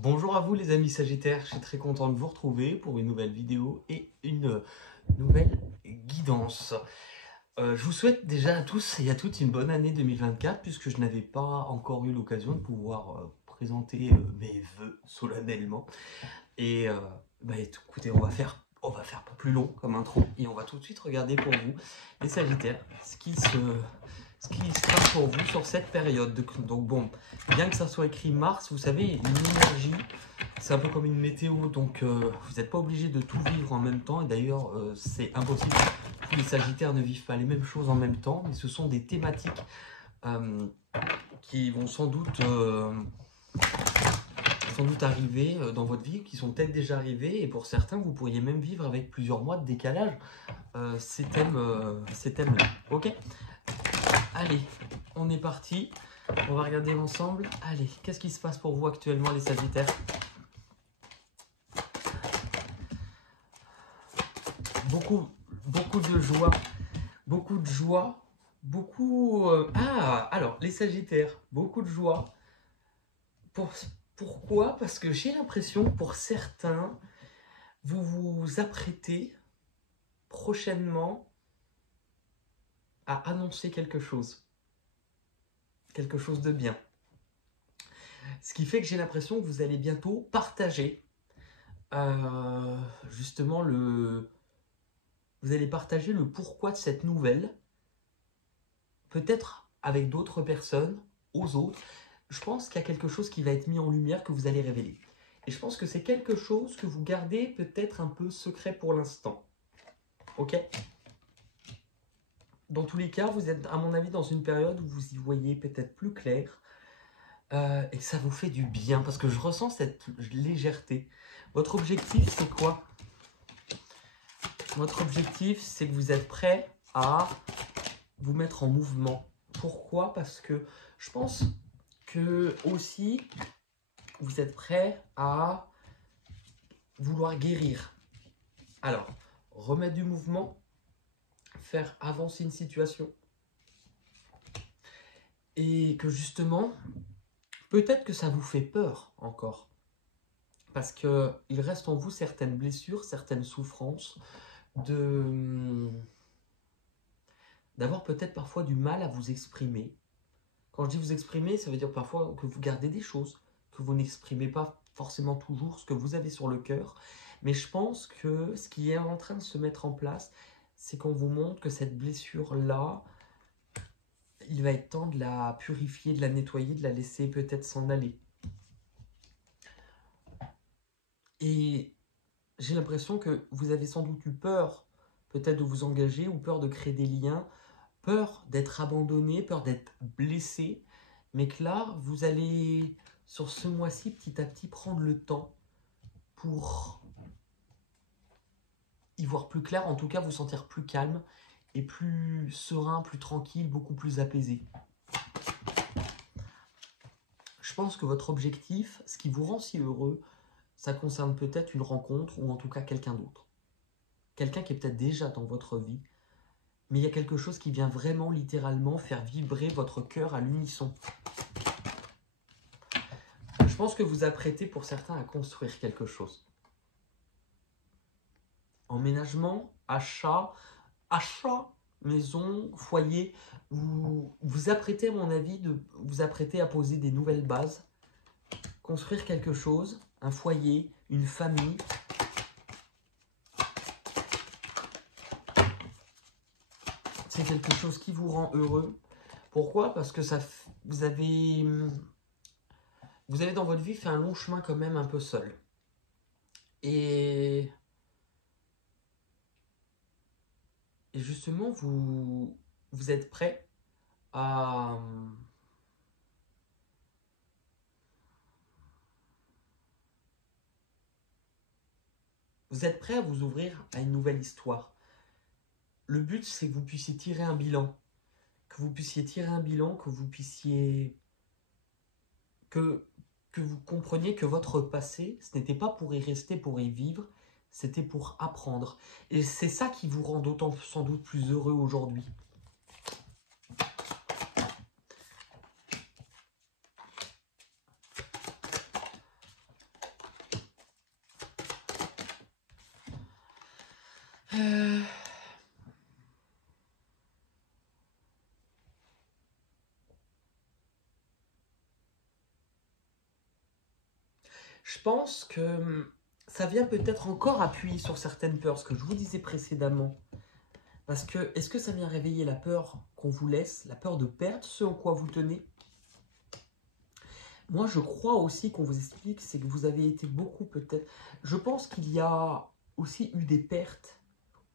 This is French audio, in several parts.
Bonjour à vous les amis Sagittaires, je suis très content de vous retrouver pour une nouvelle vidéo et une nouvelle guidance. Je vous souhaite déjà à tous et à toutes une bonne année 2024 puisque je n'avais pas encore eu l'occasion de pouvoir présenter mes vœux solennellement. Et écoutez, on va faire pas plus long comme intro et on va tout de suite regarder pour vous les Sagittaires ce qui se passe pour vous sur cette période. Donc bon, bien que ça soit écrit Mars, vous savez, l'énergie, c'est un peu comme une météo, donc vous n'êtes pas obligé de tout vivre en même temps, et d'ailleurs c'est impossible. Tous les Sagittaires ne vivent pas les mêmes choses en même temps, mais ce sont des thématiques euh, qui vont sans doute arriver dans votre vie, qui sont peut-être déjà arrivées, et pour certains, vous pourriez même vivre avec plusieurs mois de décalage ces thèmes-là. Ok. Allez, on est parti. On va regarder ensemble. Allez, qu'est-ce qui se passe pour vous actuellement, les Sagittaires? Beaucoup, beaucoup de joie. Beaucoup de joie. Alors, les Sagittaires, beaucoup de joie. Pourquoi? Parce que j'ai l'impression que pour certains, vous vous apprêtez prochainement à annoncer quelque chose. Quelque chose de bien. Ce qui fait que j'ai l'impression que vous allez bientôt partager justement vous allez partager le pourquoi de cette nouvelle, peut-être avec d'autres personnes, aux autres. Je pense qu'il y a quelque chose qui va être mis en lumière que vous allez révéler. Et je pense que c'est quelque chose que vous gardez peut-être un peu secret pour l'instant. Ok? Dans tous les cas, vous êtes, à mon avis, dans une période où vous y voyez peut-être plus clair et que ça vous fait du bien parce que je ressens cette légèreté. Votre objectif, c'est quoi? Votre objectif, c'est que vous êtes prêt à vous mettre en mouvement. Pourquoi? Parce que je pense que aussi vous êtes prêt à vouloir guérir. Alors, remettre du mouvement, faire avancer une situation. Et que justement, peut-être que ça vous fait peur encore. Parce qu'il reste en vous certaines blessures, certaines souffrances, d'avoir peut-être parfois du mal à vous exprimer. Quand je dis vous exprimer, ça veut dire parfois que vous gardez des choses, que vous n'exprimez pas forcément toujours ce que vous avez sur le cœur. Mais je pense que ce qui est en train de se mettre en place, c'est qu'on vous montre que cette blessure-là, il va être temps de la purifier, de la nettoyer, de la laisser peut-être s'en aller. Et j'ai l'impression que vous avez sans doute eu peur peut-être de vous engager ou peur de créer des liens, peur d'être abandonné, peur d'être blessé, mais que là, vous allez, sur ce mois-ci, petit à petit, prendre le temps pour y voir plus clair, en tout cas vous sentir plus calme et plus serein, plus tranquille, beaucoup plus apaisé. Je pense que votre objectif, ce qui vous rend si heureux, ça concerne peut-être une rencontre ou en tout cas quelqu'un d'autre. Quelqu'un qui est peut-être déjà dans votre vie, mais il y a quelque chose qui vient vraiment littéralement faire vibrer votre cœur à l'unisson. Je pense que vous apprêtez pour certains à construire quelque chose. Emménagement, achat, maison, foyer, vous apprêtez à mon avis de vous apprêter à poser des nouvelles bases, construire quelque chose, un foyer, une famille. C'est quelque chose qui vous rend heureux. Pourquoi? Parce que vous avez dans votre vie fait un long chemin quand même un peu seul. Et justement, vous êtes prêt à... Vous êtes prêt à vous ouvrir à une nouvelle histoire. Le but, c'est que vous puissiez tirer un bilan. Que vous puissiez tirer un bilan, que vous puissiez... Que vous compreniez que votre passé, ce n'était pas pour y rester, pour y vivre, c'était pour apprendre. Et c'est ça qui vous rend d'autant sans doute plus heureux aujourd'hui. Euh, Je pense que ça vient peut-être encore appuyer sur certaines peurs, ce que je vous disais précédemment. Parce que, est-ce que ça vient réveiller la peur qu'on vous laisse, la peur de perdre ce en quoi vous tenez? Moi, je crois aussi qu'on vous explique, c'est que vous avez été beaucoup peut-être... Je pense qu'il y a aussi eu des pertes,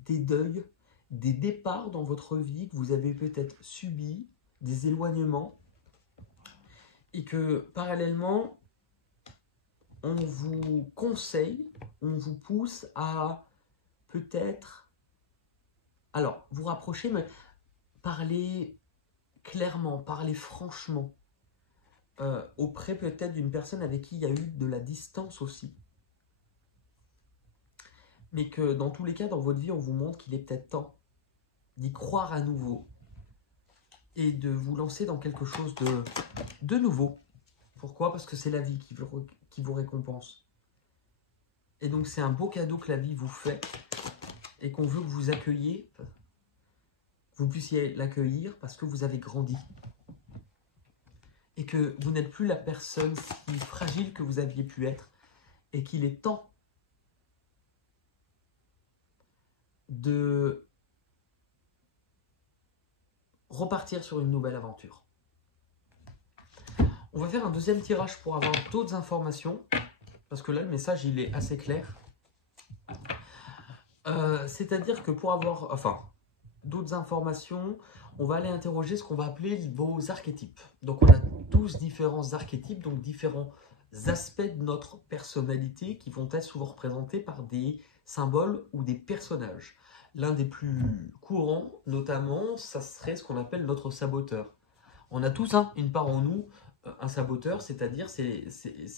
des deuils, des départs dans votre vie que vous avez peut-être subis, des éloignements, et que parallèlement, on vous conseille, on vous pousse à peut-être, alors, vous rapprocher, mais parler clairement, parler franchement, auprès peut-être d'une personne avec qui il y a eu de la distance aussi. Mais que dans tous les cas, dans votre vie, on vous montre qu'il est peut-être temps d'y croire à nouveau et de vous lancer dans quelque chose de nouveau. Pourquoi? Parce que c'est la vie qui vous récompense. Et donc c'est un beau cadeau que la vie vous fait et qu'on veut que vous accueilliez, vous puissiez l'accueillir parce que vous avez grandi. Et que vous n'êtes plus la personne si fragile que vous aviez pu être et qu'il est temps de repartir sur une nouvelle aventure. On va faire un deuxième tirage pour avoir d'autres informations, parce que là, le message, il est assez clair. C'est-à-dire que pour avoir d'autres informations, on va aller interroger ce qu'on va appeler vos archétypes. Donc, on a 12 différents archétypes, donc différents aspects de notre personnalité qui vont être souvent représentés par des symboles ou des personnages. L'un des plus courants, notamment, ça serait ce qu'on appelle notre saboteur. On a tous une part en nous, un saboteur, c'est-à-dire c'est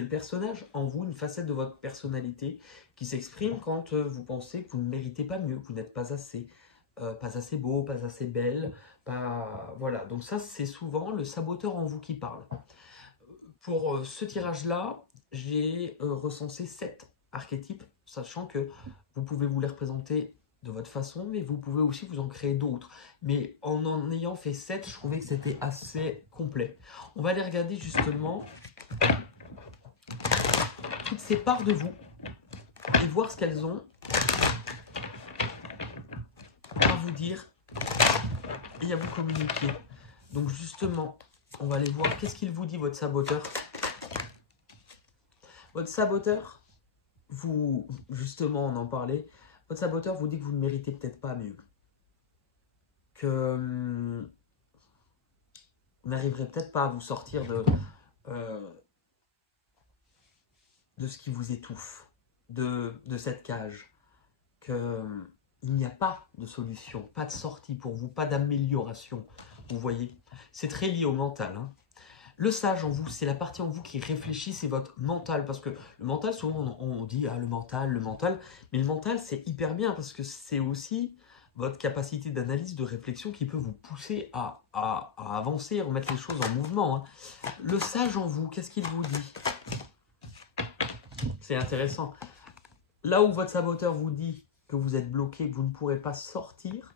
le personnage en vous, une facette de votre personnalité qui s'exprime quand vous pensez que vous ne méritez pas mieux, que vous n'êtes pas assez beau, pas assez belle, pas... Voilà, donc ça c'est souvent le saboteur en vous qui parle. Pour ce tirage-là, j'ai recensé 7 archétypes, sachant que vous pouvez vous les représenter de votre façon, mais vous pouvez aussi vous en créer d'autres. Mais en ayant fait 7, je trouvais que c'était assez complet. On va aller regarder justement toutes ces parts de vous et voir ce qu'elles ont à vous dire et à vous communiquer. Donc justement, on va aller voir qu'est-ce qu'il vous dit, votre saboteur. Votre saboteur, vous, justement, on en parlait, votre saboteur vous dit que vous ne méritez peut-être pas mieux. Que vous n'arriverez peut-être pas à vous sortir de ce qui vous étouffe, de cette cage. Il n'y a pas de solution, pas de sortie pour vous, pas d'amélioration. Vous voyez, c'est très lié au mental. Le sage en vous, c'est la partie en vous qui réfléchit, c'est votre mental. Parce que le mental, souvent on dit le mental. Mais le mental, c'est hyper bien parce que c'est aussi votre capacité d'analyse, de réflexion qui peut vous pousser à avancer, à remettre les choses en mouvement. Le sage en vous, qu'est-ce qu'il vous dit? C'est intéressant. Là où votre saboteur vous dit que vous êtes bloqué, que vous ne pourrez pas sortir,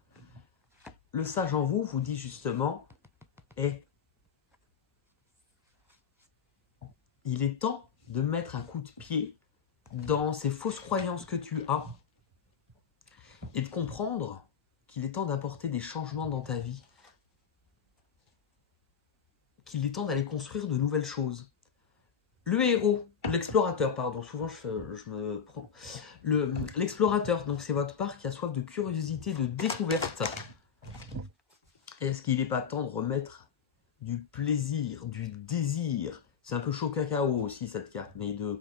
le sage en vous vous dit justement, il est temps de mettre un coup de pied dans ces fausses croyances que tu as et de comprendre qu'il est temps d'apporter des changements dans ta vie, qu'il est temps d'aller construire de nouvelles choses. Le héros, l'explorateur, pardon, souvent je me prends. L'explorateur, donc c'est votre part qui a soif de curiosité, de découverte. Est-ce qu'il n'est pas temps de remettre du plaisir, du désir? C'est un peu chaud cacao aussi cette carte, mais de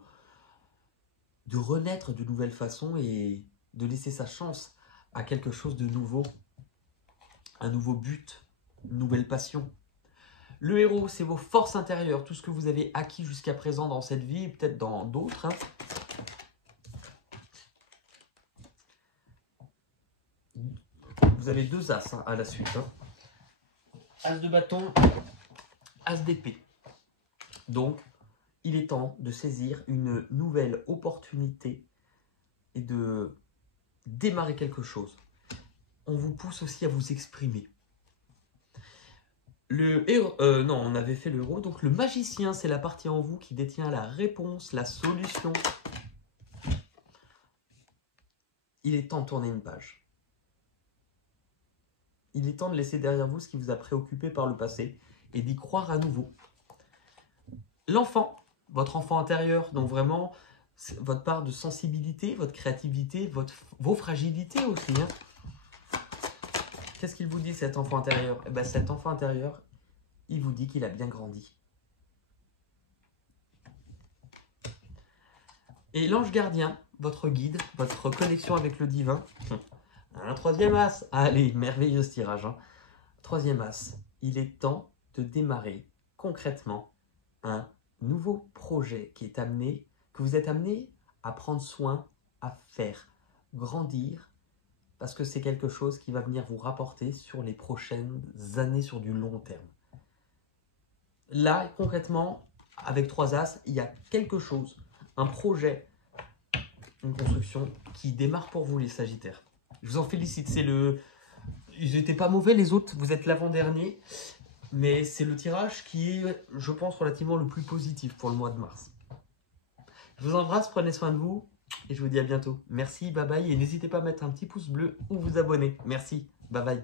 renaître de nouvelles façons et de laisser sa chance à quelque chose de nouveau, un nouveau but, une nouvelle passion. Le héros, c'est vos forces intérieures, tout ce que vous avez acquis jusqu'à présent dans cette vie, peut-être dans d'autres. Vous avez 2 as à la suite. As de bâton, as d'épée. Donc, il est temps de saisir une nouvelle opportunité et de démarrer quelque chose. On vous pousse aussi à vous exprimer. Le héros, non, on avait fait le héros. Donc le magicien, c'est la partie en vous qui détient la réponse, la solution. Il est temps de tourner une page. Il est temps de laisser derrière vous ce qui vous a préoccupé par le passé et d'y croire à nouveau. L'enfant, votre enfant intérieur, donc vraiment votre part de sensibilité, votre créativité, vos fragilités aussi. Hein. Qu'est-ce qu'il vous dit cet enfant intérieur? Eh bien, cet enfant intérieur, il vous dit qu'il a bien grandi. Et l'ange gardien, votre guide, votre connexion avec le divin, un troisième as. Allez, merveilleux ce tirage. Hein. Troisième as, il est temps de démarrer concrètement un nouveau projet qui est amené, que vous êtes amené à prendre soin, à faire grandir, parce que c'est quelque chose qui va venir vous rapporter sur les prochaines années, sur du long terme. Là, concrètement, avec 3 as, il y a quelque chose, un projet, une construction qui démarre pour vous les Sagittaires. Je vous en félicite, ils n'étaient pas mauvais les autres, vous êtes l'avant-dernier, mais c'est le tirage qui est, je pense, relativement le plus positif pour le mois de mars. Je vous embrasse, prenez soin de vous et je vous dis à bientôt. Merci, bye bye et n'hésitez pas à mettre un petit pouce bleu ou vous abonner. Merci, bye bye.